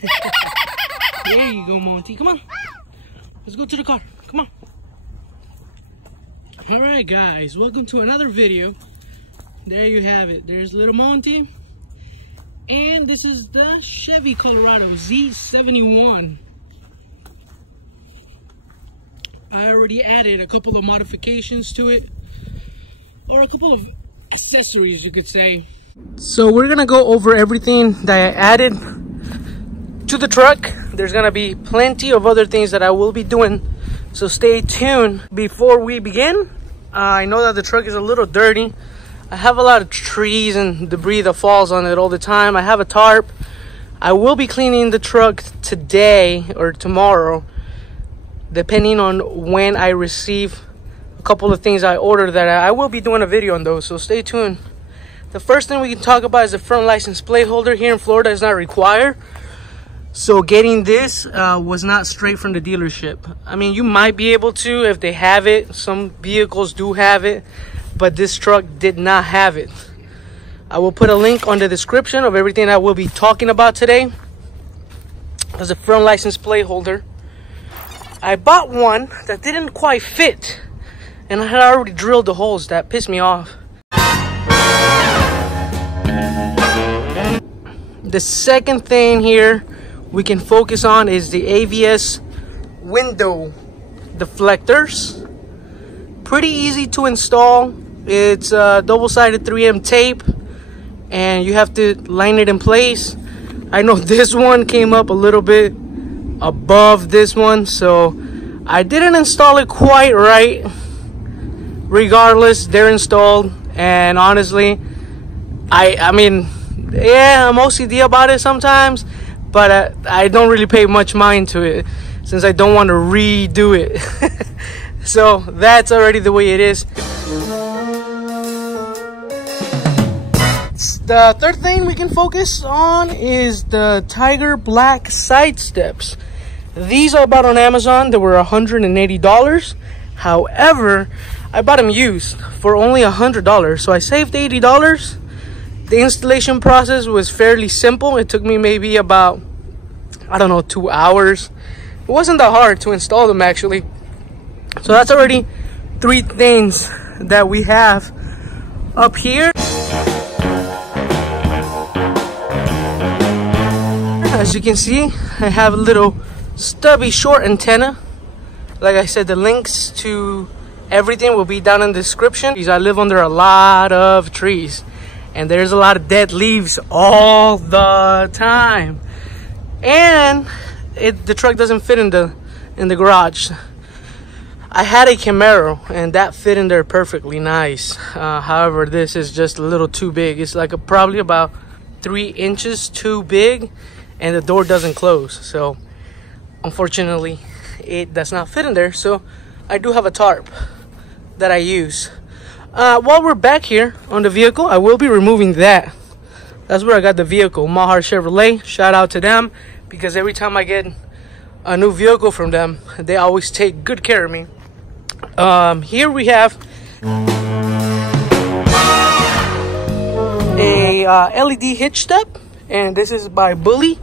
There you go, Monty. Come on. Let's go to the car. Come on. Alright guys, welcome to another video. There you have it. There's little Monty. And this is the Chevy Colorado Z71. I already added a couple of modifications to it. Or a couple of accessories, you could say. So we're gonna go over everything that I added to the truck. There's gonna be plenty of other things that I will be doing, so stay tuned. Before we begin, I know that the truck is a little dirty. I have a lot of trees and debris that falls on it all the time. I have a tarp. I will be cleaning the truck today or tomorrow, depending on when I receive a couple of things I ordered that I will be doing a video on those, so stay tuned. The first thing we can talk about is the front license plate holder. Here in Florida is not required. So getting this was not straight from the dealership. I mean, you might be able to if they have it. Some vehicles do have it, but this truck did not have it. I will put a link on the description of everything I will be talking about today. There's a front license plate holder. I bought one that didn't quite fit, and I had already drilled the holes. That pissed me off. The second thing here we can focus on is the AVS window deflectors. Pretty easy to install. It's double-sided 3M tape, and you have to line it in place. I know this one came up a little bit above this one, so I didn't install it quite right. Regardless, they're installed, and honestly, I mean, yeah, I'm OCD about it sometimes, but I don't really pay much mind to it since I don't want to redo it. So that's already the way it is. The third thing we can focus on is the Tiger Black side steps. These I bought on Amazon. They were $180. However, I bought them used for only $100, so I saved $80. The installation process was fairly simple. It took me maybe about, I don't know, 2 hours. It wasn't that hard to install them, actually. So that's already 3 things that we have up here. As you can see, I have a little stubby short antenna. Like I said, the links to everything will be down in the description. I live under a lot of trees, and there's a lot of dead leaves all the time, and the truck doesn't fit in the garage. I had a Camaro, and that fit in there perfectly nice. However, this is just a little too big. It's like probably about 3 inches too big, and the door doesn't close. So unfortunately, it does not fit in there. So I do have a tarp that I use. While we're back here on the vehicle, I will be removing that. That's where I got the vehicle, Mahar Chevrolet. Shout out to them, because every time I get a new vehicle from them, they always take good care of me. Here we have a LED hitch step, and this is by Bully.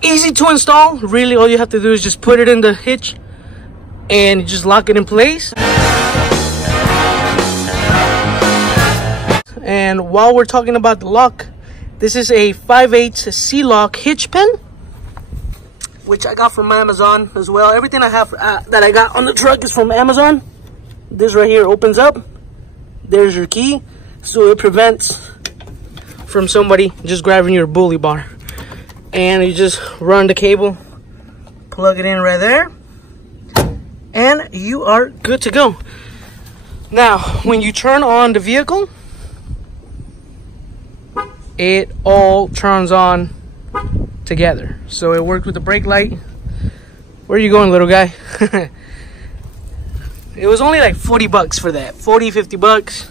Easy to install. Really, all you have to do is just put it in the hitch and just lock it in place. And while we're talking about the lock, this is a 5/8 C-lock hitch pin, which I got from Amazon as well. Everything I have that I got on the truck is from Amazon. This right here opens up. There's your key, so it prevents from somebody just grabbing your bully bar. And you just run the cable, plug it in right there, and you are good to go. Now, when you turn on the vehicle, it all turns on together. So it works with the brake light. Where are you going, little guy? It was only like 40 bucks for that, 40, 50 bucks.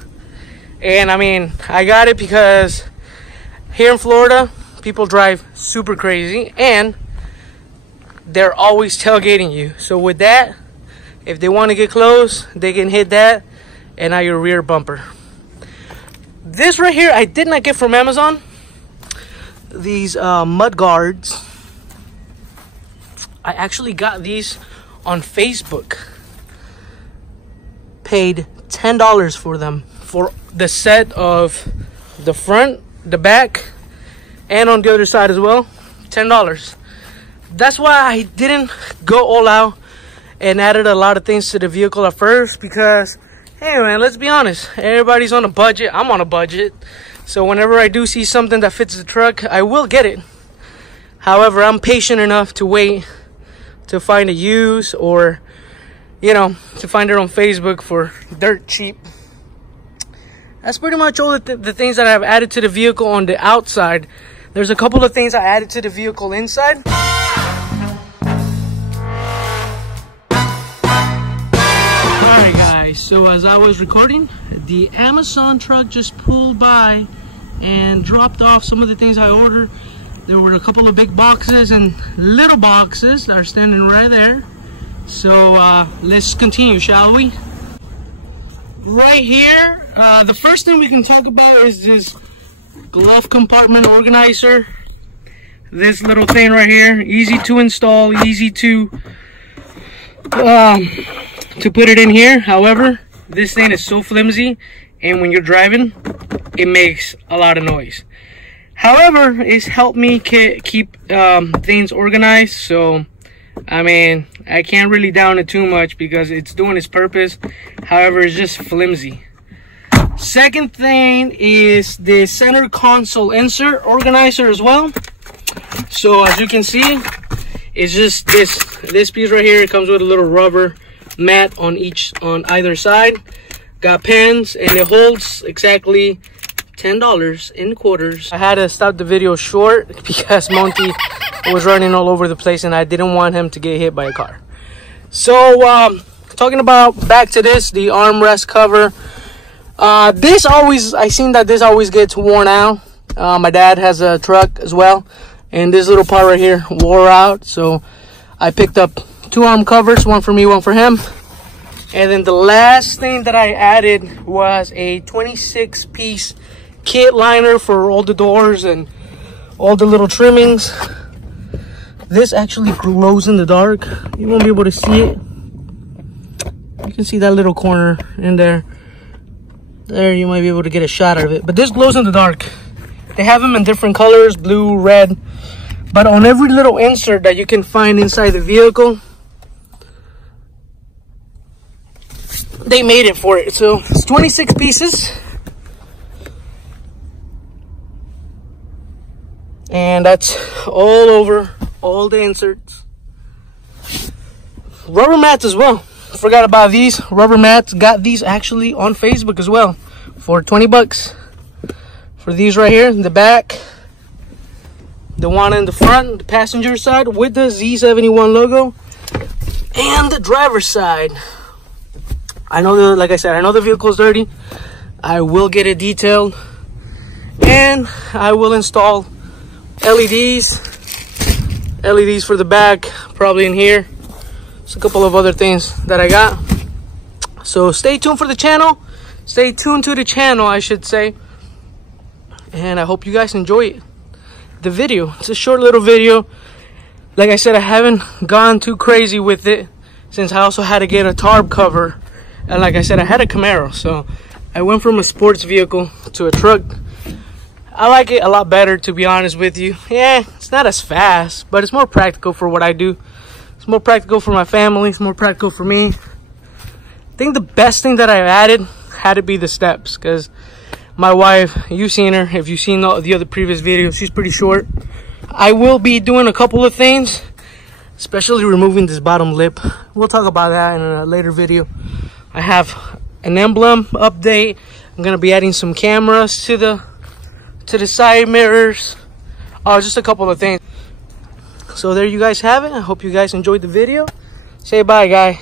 And I mean, I got it because here in Florida, people drive super crazy and they're always tailgating you. So with that, if they want to get close, they can hit that and now your rear bumper. This right here, I did not get from Amazon. These mud guards. I actually got these on Facebook. Paid $10 for them, for the set of the front, the back, and on the other side as well. $10. That's why I didn't go all out and added a lot of things to the vehicle at first, because hey man, let's be honest, everybody's on a budget. I'm on a budget, so whenever I do see something that fits the truck, I will get it. However, I'm patient enough to wait to find a use, or you know, to find it on Facebook for dirt cheap. That's pretty much all the things that I've added to the vehicle on the outside. There's a couple of things I added to the vehicle inside. Alright guys, so as I was recording, the Amazon truck just pulled by and dropped off some of the things I ordered. There were a couple of big boxes and little boxes that are standing right there. So let's continue, shall we? Right here, the first thing we can talk about is this glove compartment organizer. This little thing right here, easy to install, easy to put it in here. However, this thing is so flimsy, and when you're driving, it makes a lot of noise. However, it's helped me keep things organized. So I mean, I can't really down it too much because it's doing its purpose. However, it's just flimsy. Second thing is the center console insert organizer as well. So as you can see, it's just this piece right here. It comes with a little rubber mat on either side. Got pins, and it holds exactly $10 in quarters. I had to stop the video short because Monty was running all over the place and I didn't want him to get hit by a car. So talking about back to this, the armrest cover. I seen that this always gets worn out. My dad has a truck as well, and this little part right here wore out, so I picked up 2 arm covers, one for me, one for him. And then the last thing that I added was a 26-piece kit liner for all the doors and all the little trimmings. This actually glows in the dark. You won't be able to see it. You can see that little corner in there. There, you might be able to get a shot of it. But this glows in the dark. They have them in different colors, blue, red. But on every little insert that you can find inside the vehicle, they made it for it. So it's 26 pieces. And that's all over all the inserts. Rubber mats as well. Forgot about these rubber mats. Got these actually on Facebook as well for 20 bucks. For these right here in the back, the one in the front, the passenger side with the Z71 logo, and the driver's side. I know like I said, I know the vehicle is dirty. I will get it detailed, and I will install LEDs for the back, probably in here. There's a couple of other things that I got. So stay tuned for the channel. Stay tuned to the channel, I should say. And I hope you guys enjoy the video. It's a short little video. Like I said, I haven't gone too crazy with it, since I also had to get a tarp cover. And like I said, I had a Camaro, so I went from a sports vehicle to a truck. I like it a lot better, to be honest with you. Yeah, it's not as fast, but it's more practical for what I do. It's more practical for my family. It's more practical for me. I think the best thing that I added had to be the steps, because my wife, you've seen her. If you've seen the other previous videos, she's pretty short. I will be doing a couple of things, especially removing this bottom lip. We'll talk about that in a later video. I have an emblem update. I'm going to be adding some cameras to the side mirrors. Just a couple of things. So there you guys have it. I hope you guys enjoyed the video. Say bye, guy.